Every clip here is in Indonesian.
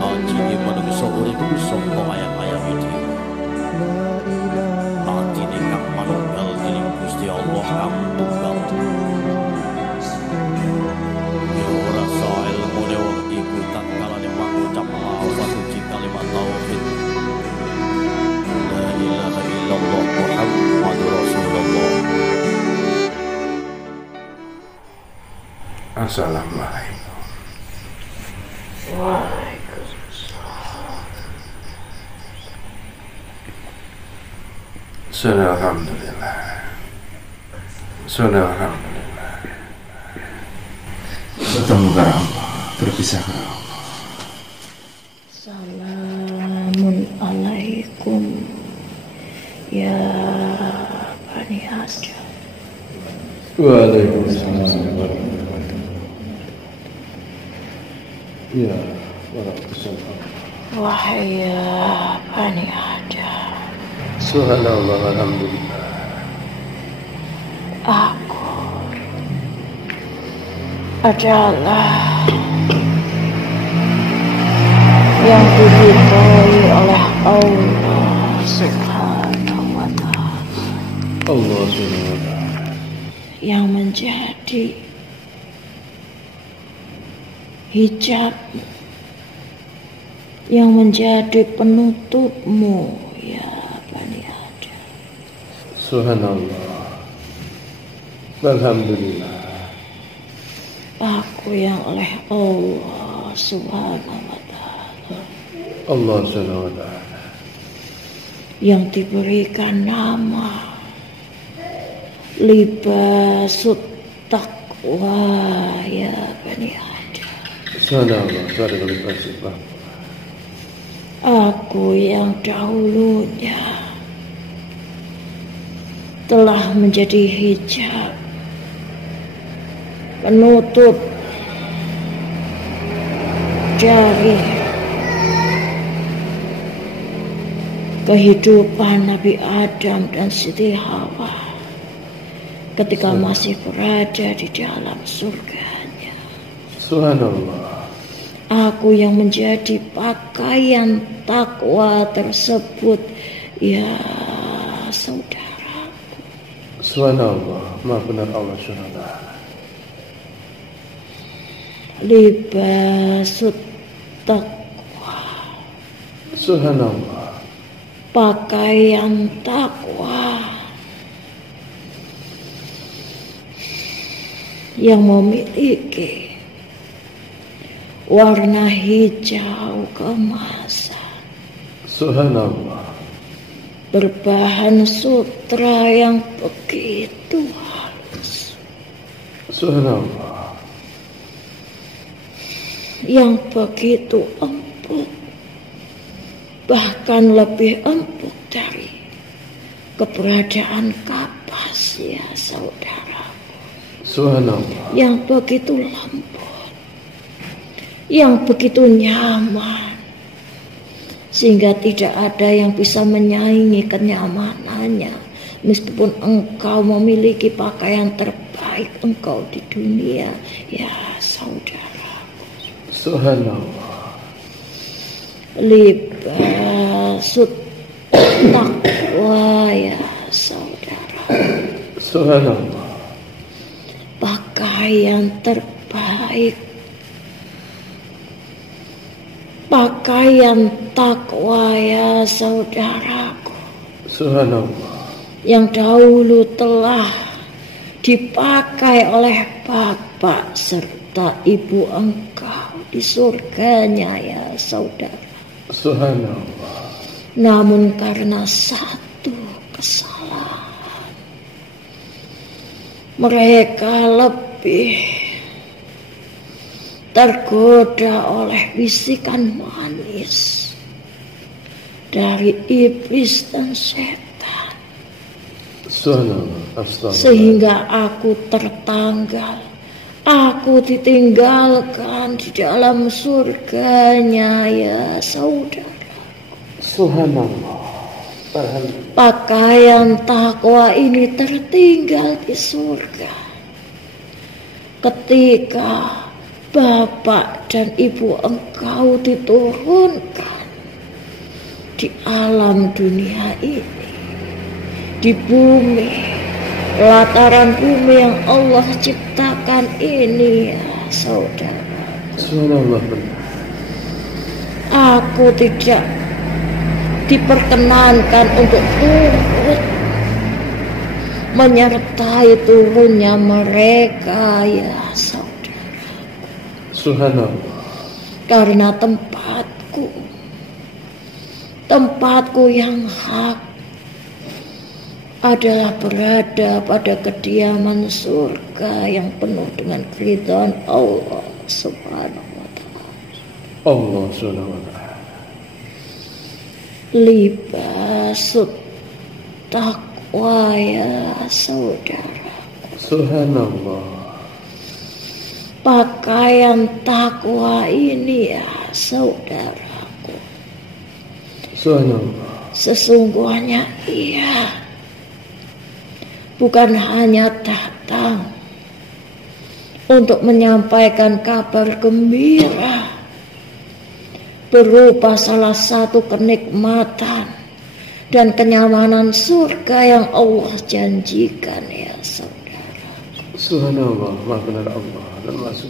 Aji manungsa urip saka ayam-ayam iki. Atine kang manunggal dening Gusti Allah kang tunggal. Ya ora sae ilmune wong iku tatkala mangucap lafaz suci kalimat tauhid. La ilaha illallah Muhammadur Rasulullah. Assalamualaikum. Waalaikumsalam. Alhamdulillah. Alhamdulillah. Bertemu ke Allah, berpisah ke Allah. Salamun alaikum ya Bani Adam. Waalaikumsalam. Ya, waalaikumsalam. Wahai ya Bani Adam, Subhanallah, alhamdulillah. aku adalah yang diridhoi oleh Allah Subhanahu wa Ta'ala, Allah Subhanahu wa Ta'ala yang menjadi hijab, yang menjadi penutupmu ya Bani Adam. Subhanallah. Alhamdulillah. Aku yang oleh Allah Subhanahu wa Ta'ala, Allah Subhanahu wa Ta'ala yang diberikan nama libasut taqwa ya Bani Adam. Subhanallah, subhanallah. Aku yang dahulunya telah menjadi hijab, penutup dari kehidupan Nabi Adam dan Siti Hawa ketika masih berada di dalam surganya. Subhanallah. Aku yang menjadi pakaian takwa tersebut ya saudara. Subhanallah, maha benar Allah Subhanahu wa Ta'ala. Libasut taqwa, Subhanallah. pakaian takwa yang memiliki warna hijau keemasan, Subhanallah. berbahan sutra yang begitu halus, Subhanallah. yang begitu empuk, bahkan lebih empuk dari keberadaan kapas ya saudara, Subhanallah. yang begitu lembut, yang begitu nyaman, sehingga tidak ada yang bisa menyaingi kenyamanannya. Meskipun engkau memiliki pakaian terbaik engkau di dunia ya saudara. Subhanallah. Libasut taqwa ya saudara, Subhanallah. pakaian terbaik, pakaian takwa ya saudaraku, Subhanallah. yang dahulu telah dipakai oleh bapak serta ibu engkau di surganya ya saudara. Subhanallah. Namun karena satu kesalahan, mereka lebih tergoda oleh bisikan manis dari iblis dan setan, sehingga aku tertanggal, aku ditinggalkan di dalam surganya ya saudara. Subhanallah. Pakaian takwa ini tertinggal di surga ketika Bapak dan Ibu engkau diturunkan di alam dunia ini, di bumi, lataran bumi yang Allah ciptakan ini ya saudara. Subhanallah, benar. Aku tidak diperkenankan untuk turut menyertai turunnya mereka ya saudara. Subhanallah. Karena tempatku yang hak adalah berada pada kediaman surga yang penuh dengan keridhaan Allah Subhanahu wa ta'ala. Allah Subhanahu wa ta'ala. Libasut taqwa ya saudara. Subhanallah. Pakaian takwa ini ya saudaraku. Subhanallah. Sesungguhnya ia bukan hanya datang untuk menyampaikan kabar gembira berupa salah satu kenikmatan dan kenyamanan surga yang Allah janjikan ya saudara. Subhanallah, maha benar Allah dan masuk.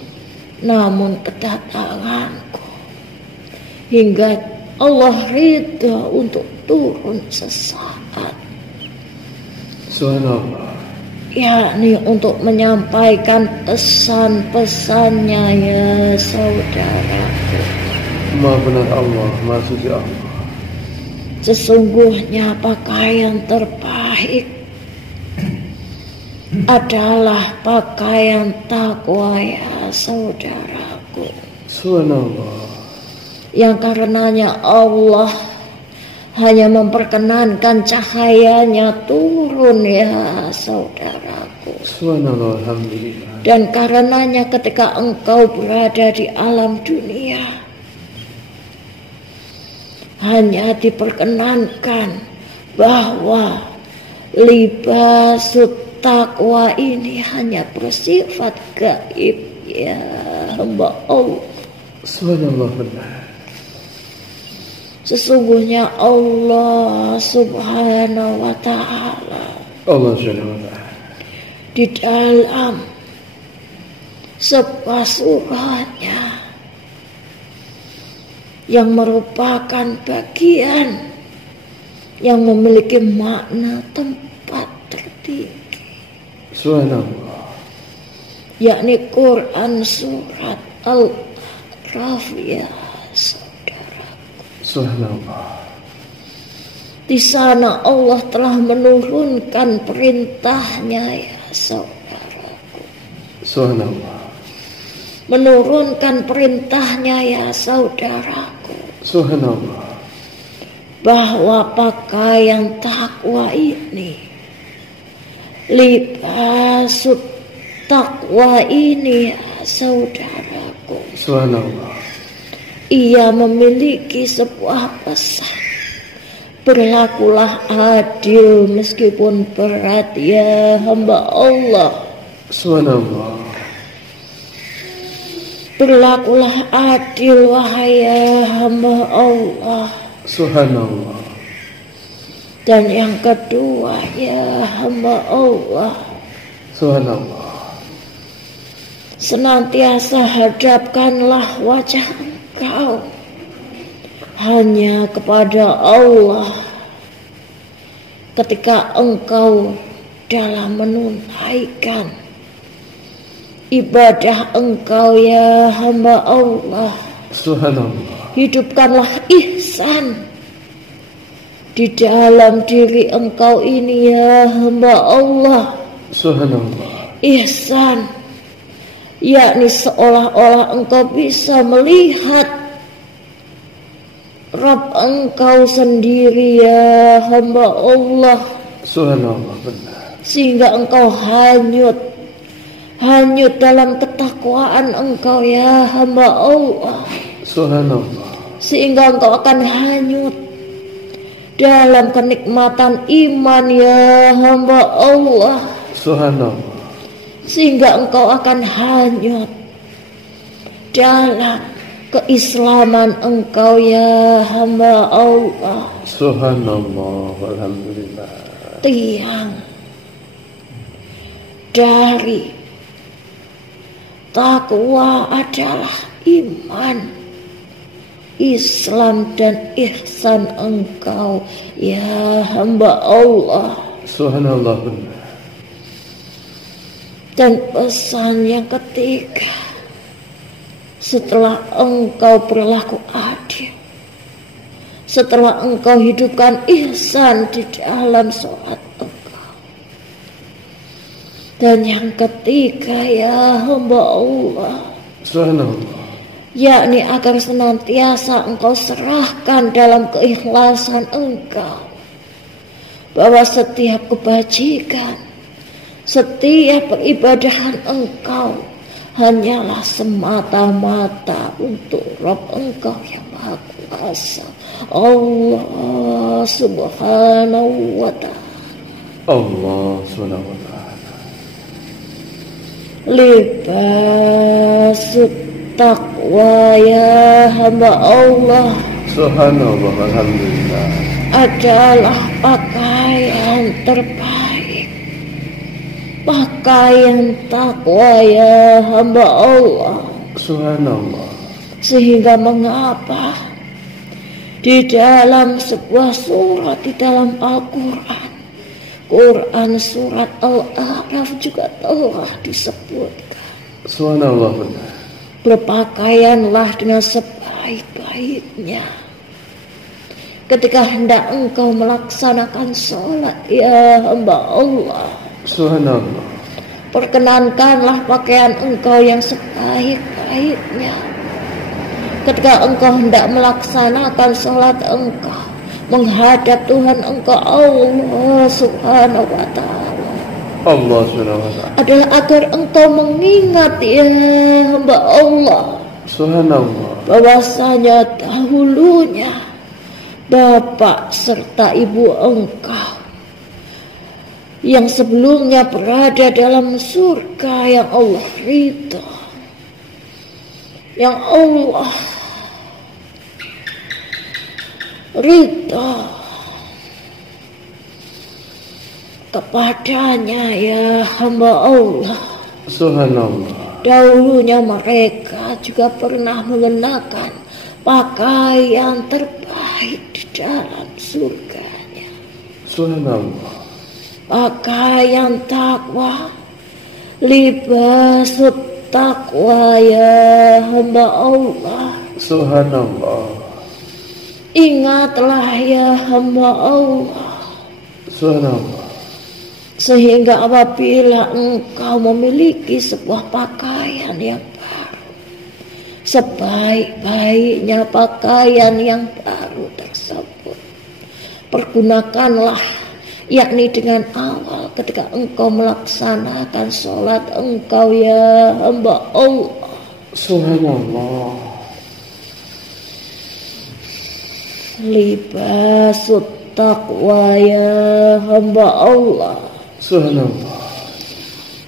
Namun kedatanganku hingga Allah ridha untuk turun sesaat, Subhanallah, yakni untuk menyampaikan pesan-pesannya ya saudaraku. maha benar Allah, maha suci Allah. Sesungguhnya pakaian terbaik adalah pakaian takwa ya saudaraku. Subhanallah. Yang karenanya Allah hanya memperkenankan cahayanya turun ya saudaraku. Subhanallah, alhamdulillah. Dan karenanya ketika engkau berada di alam dunia, hanya diperkenankan bahwa libasut takwa ini hanya bersifat gaib ya hamba Allah. Subhanallah, benar. Sesungguhnya Allah Subhanahu wa ta'ala Allah Subhanahu wa ta'ala di dalam sebuah suratnya yang merupakan bagian yang memiliki makna tempat tertinggi, Subhanallah, yakni Quran surat Al-A'raf ya saudara. Subhanallah. Di sana Allah telah menurunkan perintahnya ya saudaraku. Subhanallah. Menurunkan perintahnya ya saudaraku. Subhanallah. Bahwa pakaian takwa ini, libasut takwa ini ya saudaraku, Subhanallah. ia memiliki sebuah pesan. Berlakulah adil meskipun berat ya hamba Allah. Subhanallah. Berlakulah adil wahai ya hamba Allah. Subhanallah. Dan yang kedua ya hamba Allah, Subhanallah. senantiasa hadapkanlah wajah engkau hanya kepada Allah ketika engkau dalam menunaikan ibadah engkau ya hamba Allah. Subhanallah. Hidupkanlah ihsan di dalam diri engkau ini ya hamba Allah. Subhanallah. Ihsan yakni seolah-olah engkau bisa melihat Rabb engkau sendiri ya hamba Allah. Subhanallah, benar. Sehingga engkau hanyut dalam ketakwaan engkau ya hamba Allah. Subhanallah. Sehingga engkau akan hanyut dalam kenikmatan iman ya hamba Allah. Subhanallah. Sehingga engkau akan hanyut dalam keislaman engkau ya hamba Allah. Subhanallah, alhamdulillah. Tiang dari takwa adalah iman, Islam dan ihsan engkau ya hamba Allah. Subhanallah, benar. Dan pesan yang ketiga, setelah engkau berlaku adil, setelah engkau hidupkan ihsan di dalam sholat engkau, dan yang ketiga ya hamba Allah, Subhanallah, yakni agar senantiasa engkau serahkan dalam keikhlasan engkau, bahwa setiap kebajikan, setiap peribadahan engkau hanyalah semata-mata untuk Rabb engkau yang Maha Kuasa, Allah Subhanahu wa Ta'ala. Allah Subhanahu wa Ta'ala. Libasut taqwa ya hamba Allah. Subhanallah, alhamdulillah. Adalah pakaian terbaik, pakaian takwa ya hamba Allah. Subhanallah. Sehingga mengapa di dalam sebuah surat di dalam Al-Quran, Quran surat Al-A'raf juga telah disebutkan, Subhanallah, benar. berpakaianlah dengan sebaik-baiknya ketika hendak engkau melaksanakan sholat ya hamba Allah. Subhanallah. Perkenankanlah pakaian engkau yang sebaik-baiknya ketika engkau hendak melaksanakan sholat engkau menghadap Tuhan engkau Allah Subhanahu wa Ta'ala. Allah Subhanahu wa Ta'ala. Adalah agar engkau mengingat ya hamba Allah, Subhanallah. bahwasanya dahulunya bapak serta ibu engkau yang sebelumnya berada dalam surga yang Allah ridha, yang Allah ridha kepadanya ya hamba Allah. Subhanallah. Dahulunya mereka juga pernah mengenakan pakaian terbaik di dalam surganya, Subhanallah. pakaian takwa, libasut takwa ya hamba Allah. Subhanallah. Ingatlah ya hamba Allah, Subhanallah. sehingga apabila engkau memiliki sebuah pakaian yang baru, sebaik-baiknya pakaian yang baru tersebut, pergunakanlah, yakni dengan awal ketika engkau melaksanakan sholat engkau ya hamba Allah. Subhanallah. Libasut taqwa ya hamba Allah. Subhanallah.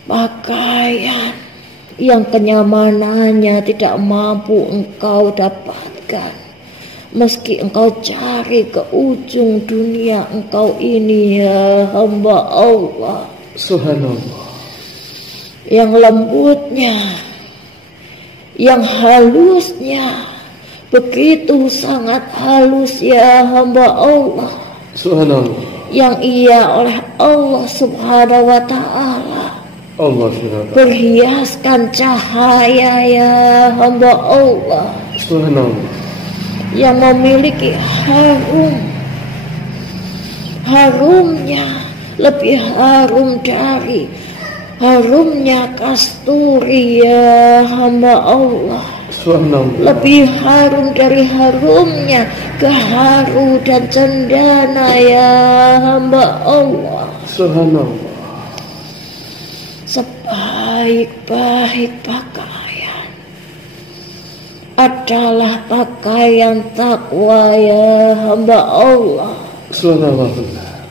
Pakaian yang kenyamanannya tidak mampu engkau dapatkan meski engkau cari ke ujung dunia engkau ini ya hamba Allah. Subhanallah. Yang lembutnya, yang halusnya begitu sangat halus ya hamba Allah, Subhanallah. yang ia oleh Allah Subhanahu wa Ta'ala Allah Subhanahu wa Ta'ala. berhiaskan cahaya ya hamba Allah, Subhanallah. yang memiliki harumnya lebih harum dari harumnya kasturi ya hamba Allah, Subhanallah. lebih harum dari harumnya gaharu dan cendana ya hamba Allah. Subhanallah. Sebaik-baik pakaian adalah pakaian takwa ya hamba Allah, Subhanallah.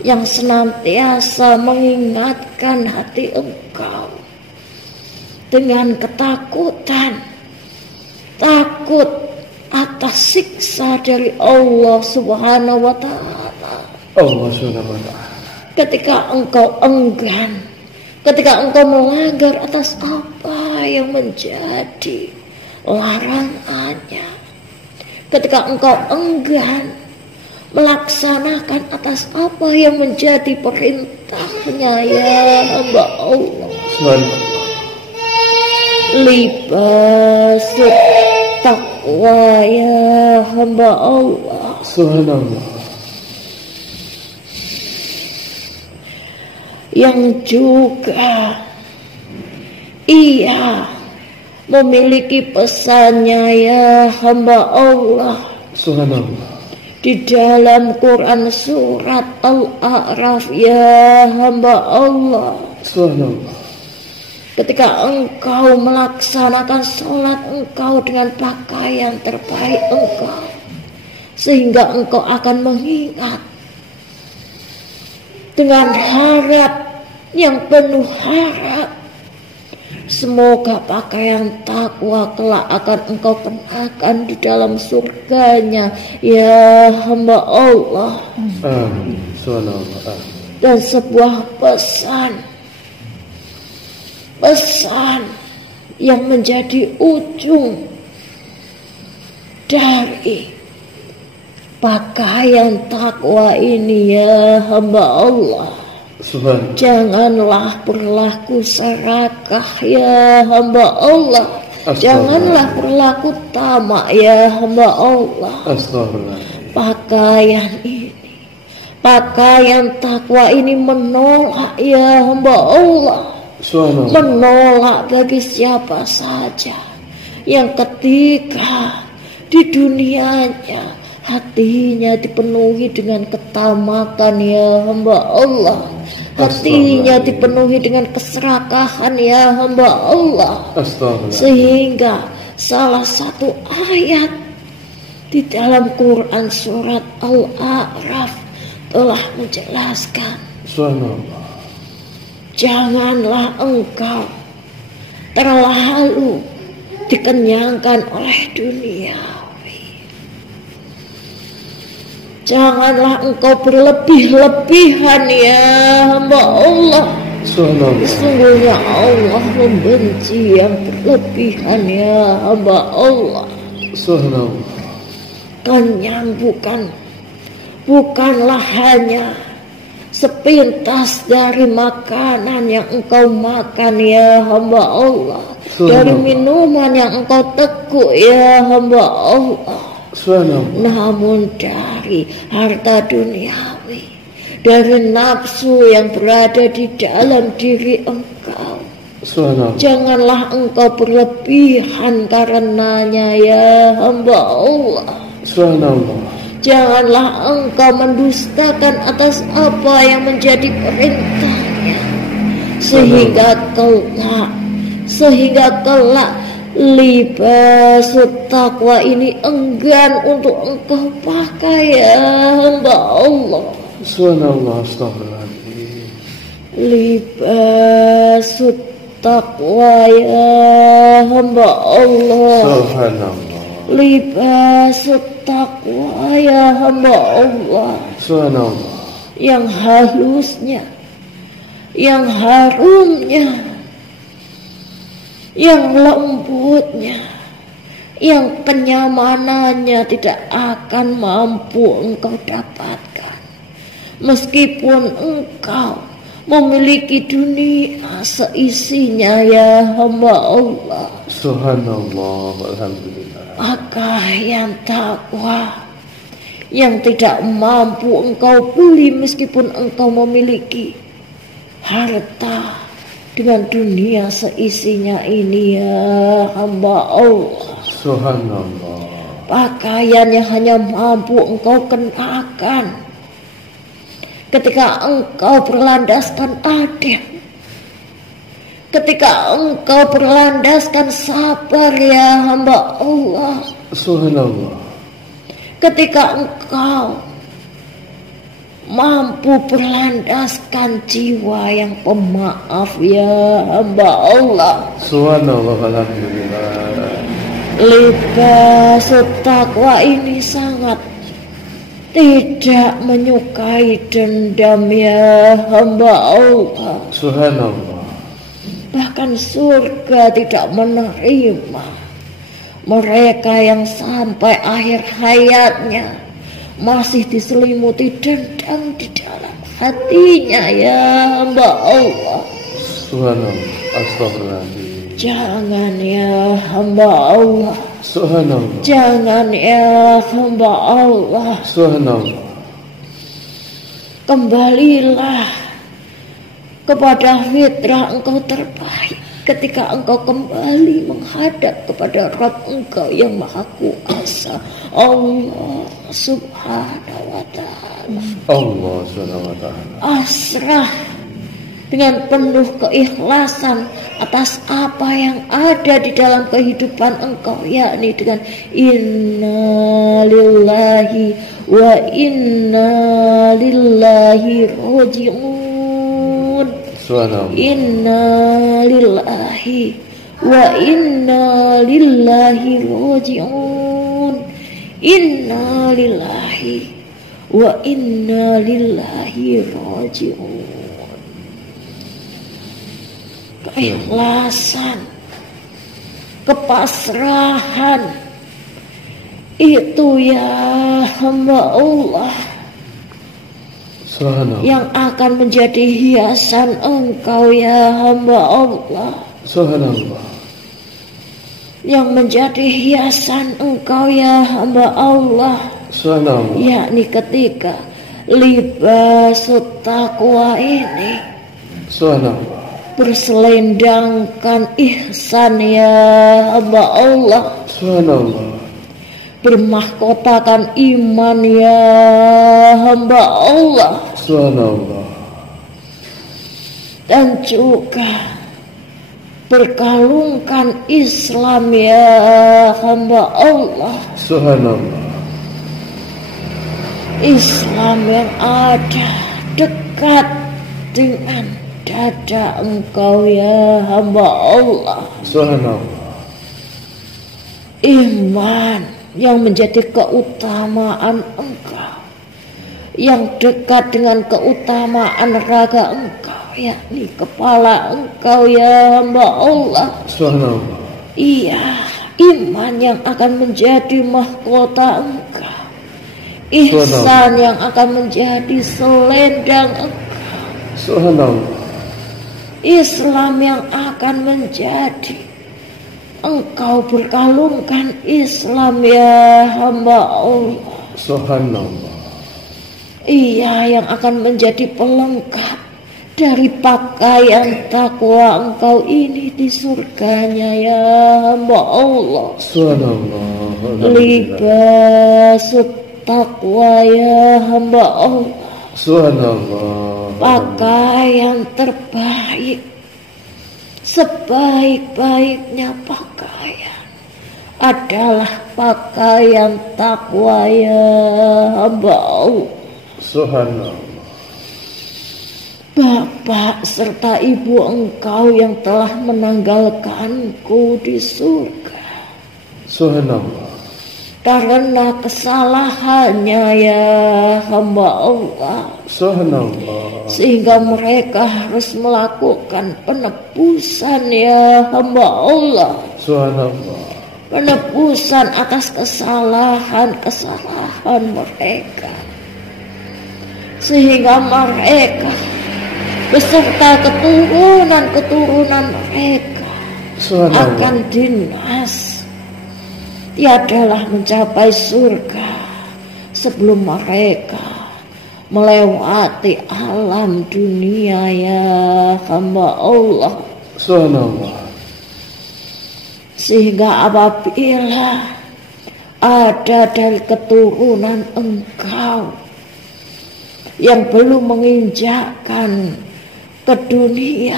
yang senantiasa mengingatkan hati engkau dengan ketakutan atas siksa dari Allah Subhanahu wa Ta'ala. Allah Subhanahu wa Ta'ala. Ketika engkau enggan, ketika engkau melanggar atas apa yang menjadi larangannya, ketika engkau enggan melaksanakan atas apa yang menjadi perintahnya, ya hamba Allah. Libasut taqwa, ya hamba Allah. Subhanallah. Yang juga ia memiliki pesannya, ya hamba Allah. Subhanallah. Di dalam Quran surat Al-A'raf, ya hamba Allah. Subhanallah. Ketika engkau melaksanakan sholat engkau dengan pakaian terbaik engkau, sehingga engkau akan mengingat dengan harap yang penuh harap, semoga pakaian takwa kelak akan engkau kenakan di dalam surganya, ya hamba Allah. Amin. Subhanallah. Dan sebuah pesan yang menjadi ujung dari pakaian takwa ini, ya hamba Allah. Janganlah berlaku serakah, ya hamba Allah. Janganlah berlaku tamak, ya hamba Allah. Pakaian takwa ini menolak, ya hamba Allah. Menolak bagi siapa saja yang ketika di dunianya hatinya dipenuhi dengan ketamakan, ya hamba Allah. Hatinya dipenuhi dengan keserakahan, ya hamba Allah. Sehingga salah satu ayat di dalam Quran surat Al-A'raf telah menjelaskan, janganlah engkau terlalu dikenyangkan oleh dunia. Janganlah engkau berlebih-lebihan, ya hamba Allah. Sesungguhnya Allah membenci yang berlebihan, ya hamba Allah. Kenyang bukanlah hanya sepintas dari makanan yang engkau makan, ya hamba Allah. Dari minuman yang engkau teguk, ya hamba Allah. Namun dari harta duniawi, dari nafsu yang berada di dalam diri engkau, janganlah engkau berlebihan karenanya, ya hamba Allah. Janganlah engkau mendustakan atas apa yang menjadi perintahnya, sehingga kelak libasut taqwa ini enggan untuk engkau pakai, ya hamba Allah. Libasut taqwa, ya hamba Allah. Libasut taqwa, ya hamba Allah. Yang halusnya, yang harumnya, yang lembutnya, yang kenyamanannya tidak akan mampu engkau dapatkan meskipun engkau memiliki dunia seisinya, ya hamba Allah. Subhanallah, alhamdulillah. Pakaian takwa yang tidak mampu engkau beli meskipun engkau memiliki harta dengan dunia seisinya ini, ya hamba Allah. Subhanallah. Pakaian yang hanya mampu engkau kenakan ketika engkau berlandaskan adab, ketika engkau berlandaskan sabar, ya hamba Allah. Subhanallah. Ketika engkau mampu berlandaskan jiwa yang pemaaf, ya hamba Allah. Subhanallah, alhamdulillah. libas taqwa ini sangat tidak menyukai dendam ya hamba Allah. Subhanallah. Bahkan surga tidak menerima mereka yang sampai akhir hayatnya masih diselimuti dendam di dalam hatinya ya hamba Allah. Subhanallah. Astagfirullahaladzim. Jangan ya hamba Allah. Subhanallah. Jangan ya hamba Allah. Subhanallah. Kembalilah kepada fitrah engkau terbaik ketika engkau kembali menghadap kepada Rabb engkau yang maha kuasa, Allah subhanahu wa ta'ala. Allah subhanahu wa ta'ala. Asrah dengan penuh keikhlasan atas apa yang ada di dalam kehidupan engkau, yakni dengan inna lillahi wa inna lillahi raji'un. Subhanallah. Inna lillahi wa inna lillahi raji'un. Inna lillahi wa inna lillahi raji'un. Keikhlasan, kepasrahan itu ya hamba Allah yang akan menjadi hiasan engkau ya hamba Allah. Subhanallah. Yang menjadi hiasan engkau ya hamba Allah. Subhanallah. Yakni ketika libas taqwa ini Subhanallah. berselendangkan ihsan ya hamba Allah. Subhanallah. Bermahkotakan iman ya hamba Allah. Subhanallah. Dan juga berkalungkan Islam ya hamba Allah. Subhanallah. Islam yang ada dekat dengan dada engkau ya hamba Allah. Subhanallah. Iman yang menjadi keutamaan engkau, yang dekat dengan keutamaan raga engkau, yakni kepala engkau ya hamba Allah. Subhanallah. Iya, iman yang akan menjadi mahkota engkau, ihsan yang akan menjadi selendang engkau, Subhanallah. Islam yang akan menjadi engkau berkalungkan Islam ya hamba Allah. Subhanallah. Iya, yang akan menjadi pelengkap dari pakaian takwa engkau ini di surganya ya hamba Allah. Subhanallah. Libas taqwa ya hamba Allah. Subhanallah. Pakaian terbaik, sebaik-baiknya pakaian adalah pakaian takwa ya hamba Allah. Subhanallah. Bapak serta ibu engkau yang telah menanggalkanku di surga Subhanallah. karena kesalahannya ya hamba Allah, Subhanallah. sehingga mereka harus melakukan penebusan ya hamba Allah. Subhanallah. Penebusan atas kesalahan mereka, sehingga mereka beserta keturunan mereka akan dinas, tiadalah mencapai surga sebelum mereka melewati alam dunia ya hamba Allah. Subhanallah. Sehingga apabila ada dari keturunan engkau yang belum menginjakkan ke dunia,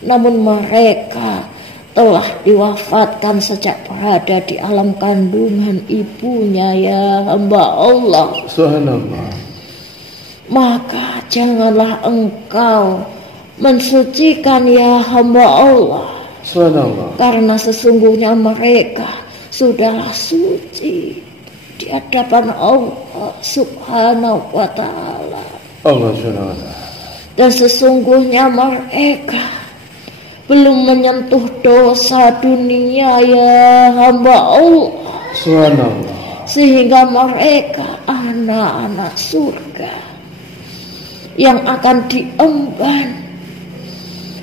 namun mereka telah diwafatkan sejak berada di alam kandungan ibunya ya hamba Allah. Subhanallah. Maka janganlah engkau mensucikan ya hamba Allah, Subhanallah. karena sesungguhnya mereka sudahlah suci di hadapan Allah Subhanahu wa ta'ala. Allah Subhanahu wa ta'ala. Dan sesungguhnya mereka belum menyentuh dosa dunia ya hamba Allah. Subhanallah. Sehingga mereka anak-anak surga yang akan diemban,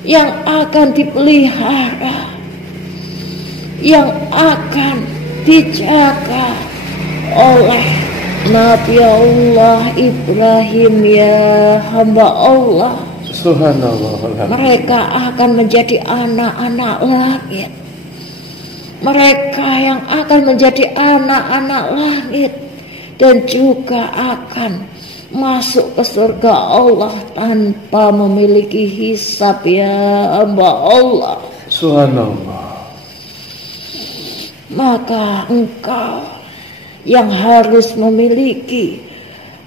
yang akan dipelihara, yang akan dijaga oleh Nabi Allah Ibrahim ya hamba Allah. Subhanallah. Mereka akan menjadi anak-anak langit. Mereka yang akan menjadi anak-anak langit dan juga akan masuk ke surga Allah tanpa memiliki hisab ya hamba Allah. Subhanallah. Maka engkau yang harus memiliki,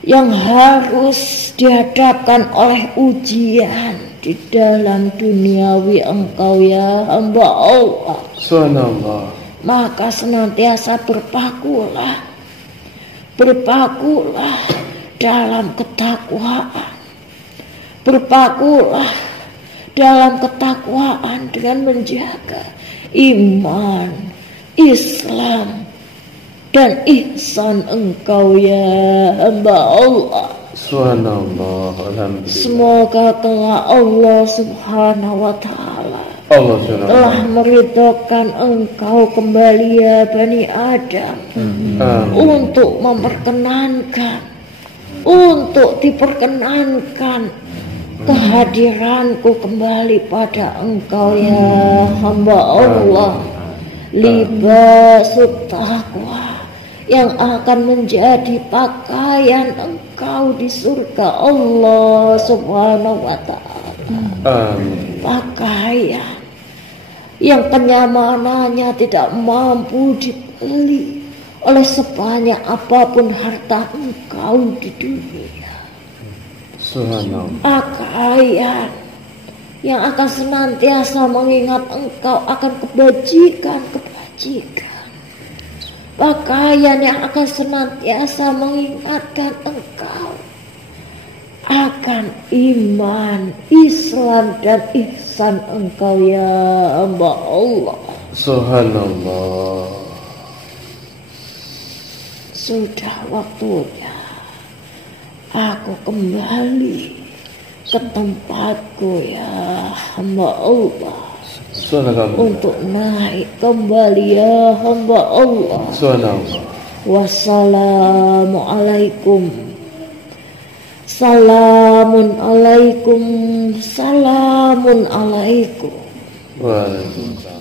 yang harus dihadapkan oleh ujian di dalam duniawi engkau ya hamba Allah. Subhanallah. Maka senantiasa berpakulah dalam ketakwaan, berpakulah dalam ketakwaan dengan menjaga iman, Islam dan ihsan engkau ya hamba Allah. Subhanallah. Alhamdulillah. Semoga kelak Allah Subhanahu wa ta'ala Allah Subhanahu wa telah ta'ala. meridhokan engkau kembali ya Bani Adam. Untuk memperkenankan, untuk diperkenankan kehadiranku kembali pada engkau ya hamba Allah. Libasut taqwa yang akan menjadi pakaian engkau di surga Allah Subhanahu wa ta'ala. Amin. Pakaian yang kenyamanannya tidak mampu dibeli oleh sebanyak apapun harta engkau di dunia. Subhanallah. Pakaian yang akan senantiasa mengingat engkau akan kebajikan. Pakaian yang akan senantiasa mengingatkan engkau akan iman, Islam dan ihsan engkau ya hamba Allah. Subhanallah. Sudah waktunya aku kembali ke tempatku ya hamba Allah. Subhanallah. Untuk naik kembali ya hamba Allah. Subhanallah. Wassalamualaikum. Salamun alaikum. Salamun alaikum. Waalaikumsalam.